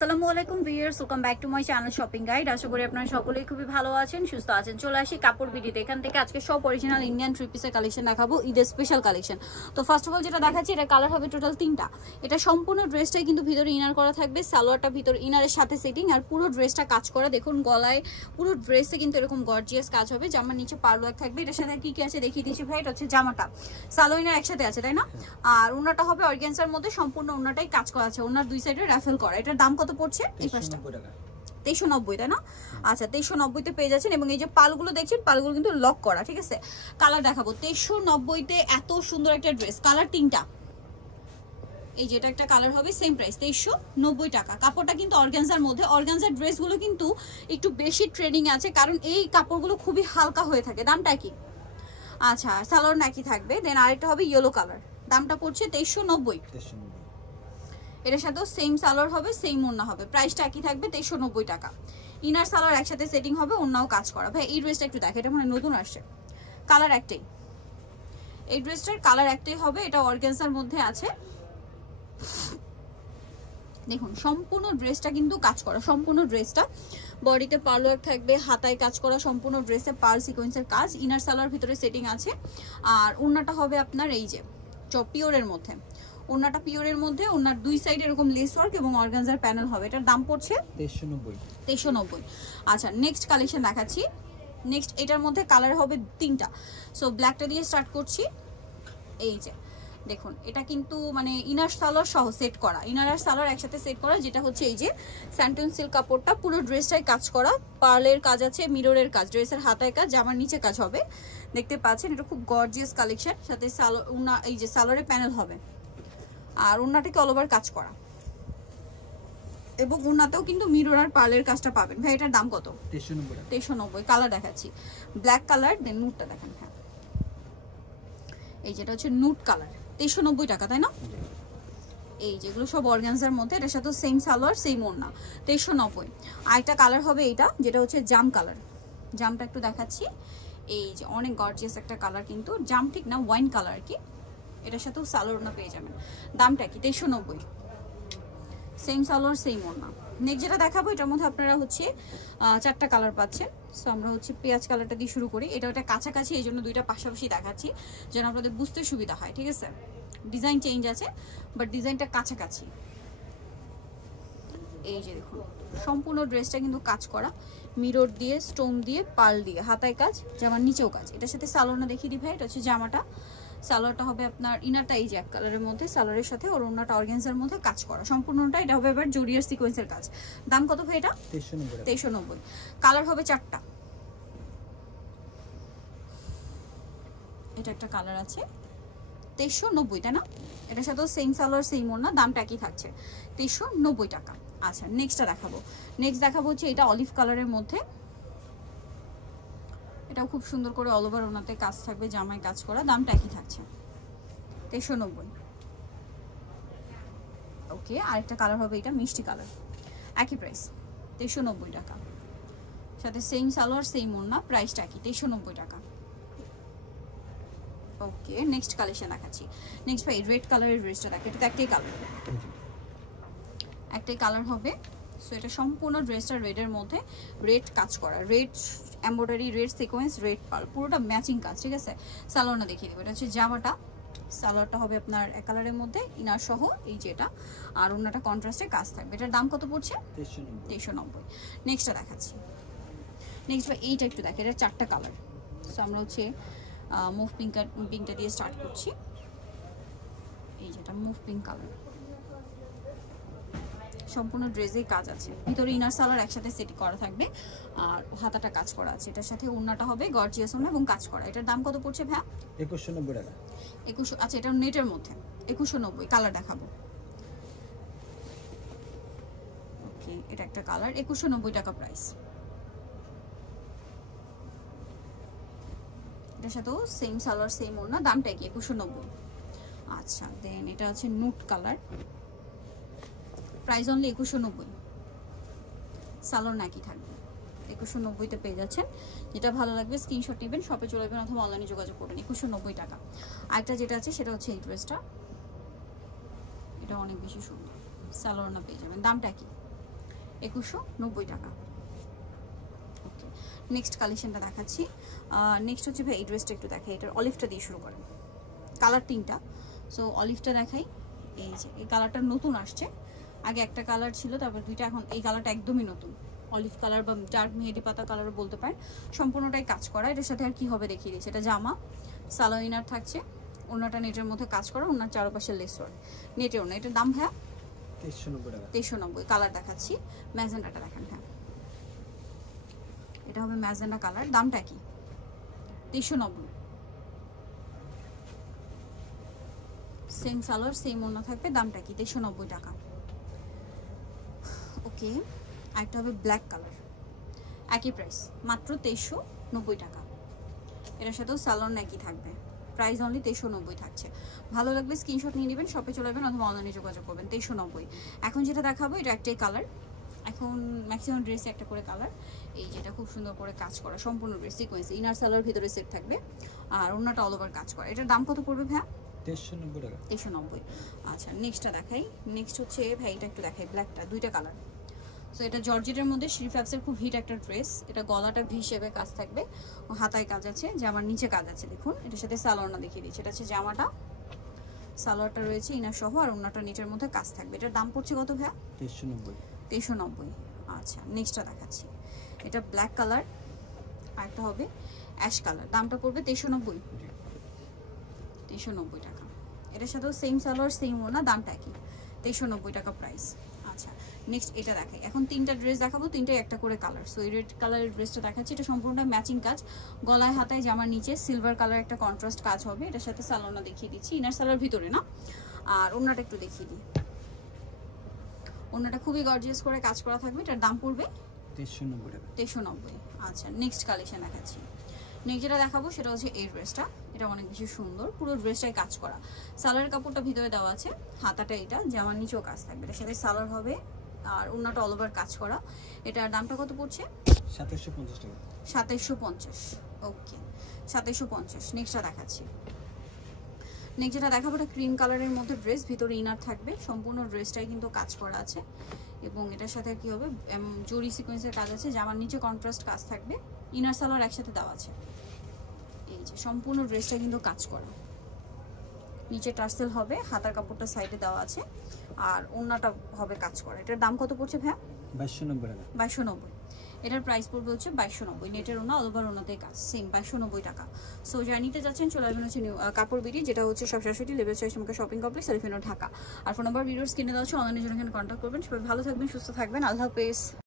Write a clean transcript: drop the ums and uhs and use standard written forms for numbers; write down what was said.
আসসালামু আলাইকুম viewers, welcome back to my channel shopping guide. আশা করি আপনারা সকলেই খুবই ভালো আছেন, সুস্থ আছেন। চলে আসি কাপড় ভিডিওতে। এখান থেকে আজকে সব অরিজিনাল ইন্ডিয়ান থ্রি পিসের কালেকশন দেখাবো, ঈদের স্পেশাল কালেকশন। তো ফার্স্ট অফ অল যেটা দেখাচ্ছি, এটা কালার হবে টোটাল 3টা। এটা সম্পূর্ণ ড্রেসটাই কিন্তু ভিতরে ইনার করা থাকবে, সালোয়ারটা ভিতর ইনারের সাথে সেটিং, আর পুরো ড্রেসটা কাজ করা। দেখুন গলায় পুরো ড্রেসে কিন্তু এরকম গর্জিয়াস কাজ হবে। জামার নিচে পার্ল ওয়ার্ক থাকবে। এটার সাথে কি কি আছে দেখিয়ে দিচ্ছি ভাই। এটা হচ্ছে জামাটা, সালোয়ার ইনার একসাথে আছে, তাই না? আর ওনাটা হবে অর্গানজার মধ্যে, সম্পূর্ণ ওনাটাই কাজ করা আছে। ওনার দুই সাইডে রাফেল করা। এটার দাম কত পড়ছে? 2390, তাই না? আচ্ছা, 2390 পেয়ে যাচ্ছেন। এবং এই যে পালগুলো দেখছেন, পালগুলো কিন্তু লক করা, ঠিক আছে? কালার দেখাবো। 2390 এত সুন্দর একটা ড্রেস, কালার 3টা। এই যেটা একটা কালার হবে, সেম প্রাইস 2390 টাকা। কাপড়টা কিন্তু অর্গানজার মধ্যে। অর্গানজার ড্রেসগুলো কিন্তু একটু বেশি ট্রেন্ডিং আছে, কারণ এই কাপড়গুলো খুবই হালকা হয়ে থাকে। দামটা কি? আচ্ছা, সালোয়ার নাকি থাকবে। দেন আরেকটা হবে ইয়েলো কালার, দামটা পড়ছে 2390। এটার সাথেও সেম সালোয়ার হবে, সেম ওড়না হবে, প্রাইসটা একই থাকবে 2390 টাকা। ইনার সালোয়ার একসাথে সেটিং হবে, ওড়নাও কাজ করা। ভাই এই ড্রেসটা একটু দেখো, এটা মানে নতুন আসছে, কালার একটাই। এই ড্রেসটার কালার একটাই হবে, এটা অর্গানজার মধ্যে আছে। দেখুন সম্পূর্ণ ড্রেসটা কিন্তু কাজ করা, সম্পূর্ণ ড্রেসটা বডিতে পার্ল ওয়ার্ক থাকবে, হাতায় কাজ করা, সম্পূর্ণ ড্রেসে পার্ল সিকোয়েন্সের কাজ। ইনার সালোয়ার ভিতরে সেটিং আছে। আর ওড়নাটা হবে আপনার এই যে পিওরের মধ্যে। ওড়নাটা পিওরের মধ্যে, ওড়নার দুই সাইডে এরকম লেস ওয়ার্ক এবং অর্গানজার প্যানেল হবে। এটার দাম পড়ছে 2390। আচ্ছা, নেক্সট কালেকশন দেখাচ্ছি। নেক্সট এটার মধ্যে কালার হবে 3টা। সো ব্ল্যাকটা দিয়ে স্টার্ট করছি। এই যে দেখুন, এটা কিন্তু মানে ইনার সালোয়ার সহ সেট করা, ইনার আর সালোয়ার একসাথে সেট করা, যেটা হচ্ছে এই যে স্যান্টন সিল্ক কাপড়টা, পুরো ড্রেসটাই কাজ করা। পার্লের কাজ আছে, মিররের কাজ, ড্রেসের হাতায় কাজ, জামার নিচে কাজ হবে। দেখতে পাচ্ছেন এটা খুব গর্জিয়াস কালেকশন। সাথে সালোয়ার, এই যে সালোয়ারের প্যানেল হবে, আর ওড়নাটাকে অল ওভার কাজ করা, এবং ওড়নাতেও কিন্তু মিরর আর পার্লের কাজটা পাবেন। ভাই এটার দাম কত? 2390। কালার দেখাচ্ছি, ব্ল্যাক কালার, দেন নুটটা দেখেন। হ্যাঁ, এই যেটা হচ্ছে নুট কালার, 2390 টাকা, তাই না? এই যেগুলো সব অর্গানজার মধ্যে, এটার সাথে সেম সালোয়ার, সেম ওড়না, 2390। আরেকটা কালার হবে এইটা, যেটা হচ্ছে জাম কালার। জামটা একটু দেখাচ্ছি। এই যে অনেক গর্জিয়াস একটা কালার, কিন্তু জাম ঠিক না, ওয়াইন কালার আর কি। এটার সাথেও সালোয়ার ওড়না পেয়ে যাবেন। দামটা কি? 2390। সেম সালোয়ার, সেম ওড়না। নেক্সট যেটা দেখাবো, এটার মধ্যে আপনারা হচ্ছে 4টা কালার পাচ্ছেন। সো আমরা হচ্ছে পেঁয়াজ কালারটা দিয়ে শুরু করি। এটা ওটা কাছাকাছি, এই জন্য দুইটা পাশাপাশি দেখাচ্ছি, যেন আপনাদের বুঝতে সুবিধা হয়, ঠিক আছে? ডিজাইন চেঞ্জ আছে, বাট ডিজাইনটা কাছাকাছি। এই যে দেখুন, সম্পূর্ণ ড্রেসটা কিন্তু কাজ করা, মিরর দিয়ে, স্টোন দিয়ে, পার্ল দিয়ে, হাতায় কাজ, জামার নিচেও কাজ। এটার সাথে সালোয়ারটা দেখিয়ে দিই ভাই। এটা হচ্ছে জামাটা, সালোয়ারটা হবে আপনার ইনারটা এই যে এক কালারের মধ্যে, সালোয়ারের সাথে ওর ওড়নাটা অর্গানজার মধ্যে কাজ করা সম্পূর্ণটা। এটা হবে এবার জরিয়ার সিকোয়েন্সের কাজ। দাম কত ভাই এটা? 2390। কালার হবে 4টা। এটা একটা কালার আছে, 2390, তাই না? এটার সাথে সেম সালোয়ার, সেম ওড়না, দামটা একই থাকছে 2390 টাকা। আচ্ছা, নেক্সটটা দেখাবো। নেক্সট দেখাবো হচ্ছে এটা অলিভ কালারের মধ্যে। এটাও খুব সুন্দর করে অল ওভার ওনাতে কাজ থাকবে, জামায় কাজ করা, দামটা একই থাকছে 2390। ওকে, আরেকটা কালার হবে এটা মিষ্টি কালার, একই প্রাইস 2390 টাকা। সাথে সেম সালোয়ার, সেম ওড়না, প্রাইসটা একই 2390 টাকা। ওকে, নেক্সট কালেকশন দেখাচ্ছি। নেক্সট ভাই রেড কালারের ড্রেসটা দেখো। এটা তো একটাই কালার, একটাই কালার হবে। সো এটা সম্পূর্ণ ড্রেসটা রেডের মধ্যে, রেড কাজ করা, red embroidery, red sequence, red pearl, পুরোটা ম্যাচিং কাজ, ঠিক আছে? সালোয়ারটা দেখিয়ে দেবো। এটা হচ্ছে জামাটা, সালোয়ারটা হবে আপনার এক কালারের মধ্যে, ইনার সহ এই যেটা, আর ওনাটা কন্ট্রাস্টে কাজ থাকবে। এটার দাম কত পড়ছে? 2390। নেক্সটটা দেখাচ্ছি। নেক্সট ভাই এইটা একটু দেখে, এটা 4টা কালার। সো আমরা হচ্ছে মুভ পিঙ্কটা দিয়ে স্টার্ট করছি। এই যেটা মুভ পিঙ্ক কালার, সম্পূর্ণ ড্রেসেই কাজ আছে, ভিতরে ইনার সালোয়ার একসাথে সেট করা থাকবে, আর হাতাটা কাজ করা আছে। এটার সাথে ওড়নাটা হবে গর্জিয়াস ওড়না এবং কাজ করা। এটার দাম কত পড়ছে ভাই? 2190 টাকা। 21। আচ্ছা, এটা নেটের মধ্যে 2190। কালার দেখাবো। ওকে, এটা একটা কালার, 2190 টাকা প্রাইস। এটার সাথেও সেম সালোয়ার, সেম ওড়না, দামটা কি? 2190। আচ্ছা, দেন এটা হচ্ছে নুট কালার, প্রাইস অনলি 2190। সালোয়ার নাকি থাকবে, 2190-তে পেয়ে যাচ্ছেন। যেটা ভালো লাগবে স্ক্রিনশট নেবেন, শপে চলে যাবেন অথবা অনলাইনে যোগাযোগ করবেন। 2190 টাকা। আরেকটা যেটা আছে সেটা হচ্ছে এই ড্রেসটা, এটা অনেক বেশি সুন্দর, সালোয়ার না পেয়ে যাবেন, দামটা কি? 2190 টাকা। ওকে, নেক্সট কালেকশনটা দেখাচ্ছি। নেক্সট হচ্ছে ভাই এই ড্রেসটা একটু দেখাই, এটার অলিভটা দিয়ে শুরু করেন, কালার 3টা। সো অলিভটা দেখাই, এই যে এই কালারটা নতুন আসছে, আগে একটা কালার ছিল, তারপর 2টা, এখন এই কালারটা একদমই নতুন, অলিভ কালার বা ডার্ক মেহেদি পাতা কালারও বলতে পারেন। সম্পূর্ণটাই কাজ করা। এটার সাথে আর কি হবে দেখিয়ে দিচ্ছি, এটা জামা, সালোয়ার ইনার থাকছে, ওনাটা নেটের মধ্যে কাজ করা, ওনার চারপাশে লেস ওয়ার্ক, নেটের ওনা। এটার দাম ভাইয়া 2390 টাকা। 2390। কালার দেখাচ্ছি, ম্যাজেন্ডাটা দেখেন। হ্যাঁ, এটা হবে ম্যাজেন্ডা কালার। দামটা কি? 2390। সেম সালোয়ার সেম ওনা থাকবে, দামটা কি? 2390 টাকা। ওকে, আরেকটা হবে ব্ল্যাক কালার, একই প্রাইস, মাত্র 2390 টাকা। এটার সাথেও সালোয়ার একই থাকবে, প্রাইস অনলি 2390 থাকছে। ভালো লাগলে স্ক্রিনশট নিয়ে নেবেন, শপে চলে যাবেন অথবা অনলাইনে যোগাযোগ করবেন। 2390। এখন যেটা দেখাবো এটা একটাই কালার, এখন ম্যাক্সিমাম ড্রেসে একটা করে কালার। এই যেটা খুব সুন্দর করে কাজ করা, সম্পূর্ণ ড্রেস সিকোয়েন্স, ইনার সালোয়ার ভিতরে সেট থাকবে, আর ওনাটা অল ওভার কাজ করা। এটার দাম কত পড়বে ভাইয়া? 2390 টাকা। 2390। আচ্ছা, নেক্সটটা দেখাই। নেক্সট হচ্ছে ভাই এটা একটু দেখাই, ব্ল্যাকটা, 2টা কালার। সো এটা জর্জেটের মধ্যে শ্রীফ্যাক্সের খুব হিট একটা ড্রেস। এটা গলাটা ভি শেপে কাজ থাকবে, হাতায় কাজ আছে, জামার নিচে কাজ আছে, দেখুন। এটার সাথে সালোয়ারটা দেখিয়ে দিচ্ছি, এটা হচ্ছে জামাটা, সালোয়ারটা রয়েছে ইনার সহ, আর ওনাটা নিচের মধ্যে কাজ থাকবে। এটার দাম পড়ছে কত ভাইয়া? 2390। 2390। আচ্ছা, নেক্সটটা দেখাচ্ছি, এটা ব্ল্যাক কালার, আর একটা হবে অ্যাশ কালার। দামটা পড়বে 2390। 2390 টাকা। এটার সাথেও সেম সালোয়ার সেম ওনা, দামটা কি? 2390 টাকা প্রাইস। আচ্ছা, নেক্সট এটা দেখাই। এখন 3টা ড্রেস দেখাবো, 3টাই একটা করে কালার। সো এই রেড কালারের ড্রেসটা দেখাচ্ছি, এটা সম্পূর্ণটা ম্যাচিং কাজ, গলায় হাতায় জামার নিচে সিলভার কালার একটা কন্ট্রাস্ট কাজ হবে। এটার সাথে সালোয়ারটা দেখিয়ে দিচ্ছি, ইনার সালোয়ার ভিতরে না, আর ওনাটা একটু দেখিয়ে দিই। ওনাটা খুবই গর্জিয়াস করে কাজ করা থাকবে। এটার দাম পড়বে 2390 টাকা। 2390। আচ্ছা, নেক্সট কালেকশন দেখাচ্ছি। নেক্সট যেটা দেখাবো সেটা হচ্ছে এই ড্রেসটা, এটা অনেক বেশি সুন্দর, পুরো ড্রেসটাই কাজ করা, সালোয়ারের কাপড়টা ভিতরে দেওয়া আছে, হাতাটা এটা, জামার নিচেও কাজ থাকবে, এটার সাথে সালোয়ার হবে, আর ওনাটা অল ওভার কাজ করা। এটার দামটা কত পড়ছে? 2750 টাকা। 2750। ওকে, 2750। নেক্সটটা দেখাচ্ছি। নেক্সট যেটা দেখাবো এটা ক্রিম কালারের মধ্যে ড্রেস, ভিতরে ইনার থাকবে, সম্পূর্ণ ড্রেসটাই কিন্তু কাজ করা আছে, এবং এটার সাথে কি হবে, জরি সিকোয়েন্সের কাজ আছে, জামার নিচে কন্ট্রাস্ট কাজ থাকবে, ইনার সালোয়ার একসাথে দেওয়া আছে। এই যে সম্পূর্ণ ড্রেসটা কিন্তু কাজ করা, নিচে টার্সেল হবে, হাতার কাপড়টা সাইডে দেওয়া আছে, আর ওন্নাটা হবে কাজ করা। এটার দাম কত পড়ছে ভাইয়া? 2290 টাকা। 2290। এটার প্রাইস পড়বে হচ্ছে 2290। নেটের ওনা, অল ওভার ওনাতে কাজ, সেম 2290 টাকা। সো যারা নিতে যাচ্ছেন চলে আসবেন হচ্ছে কাপড় বিড়ি, যেটা হচ্ছে 67 লেভেল 6 আমাকে শপিং কমপ্লেক্স, এলিফেন্ট ঢাকা। আর ফোন নাম্বার ভিডিওর স্ক্রিনে দেওয়া হচ্ছে, অনলাইনের জন্য এখানে কন্ট্যাক্ট করবেন। সবাই ভালো থাকবেন, সুস্থ থাকবেন, আল্লাহ হাফেজ।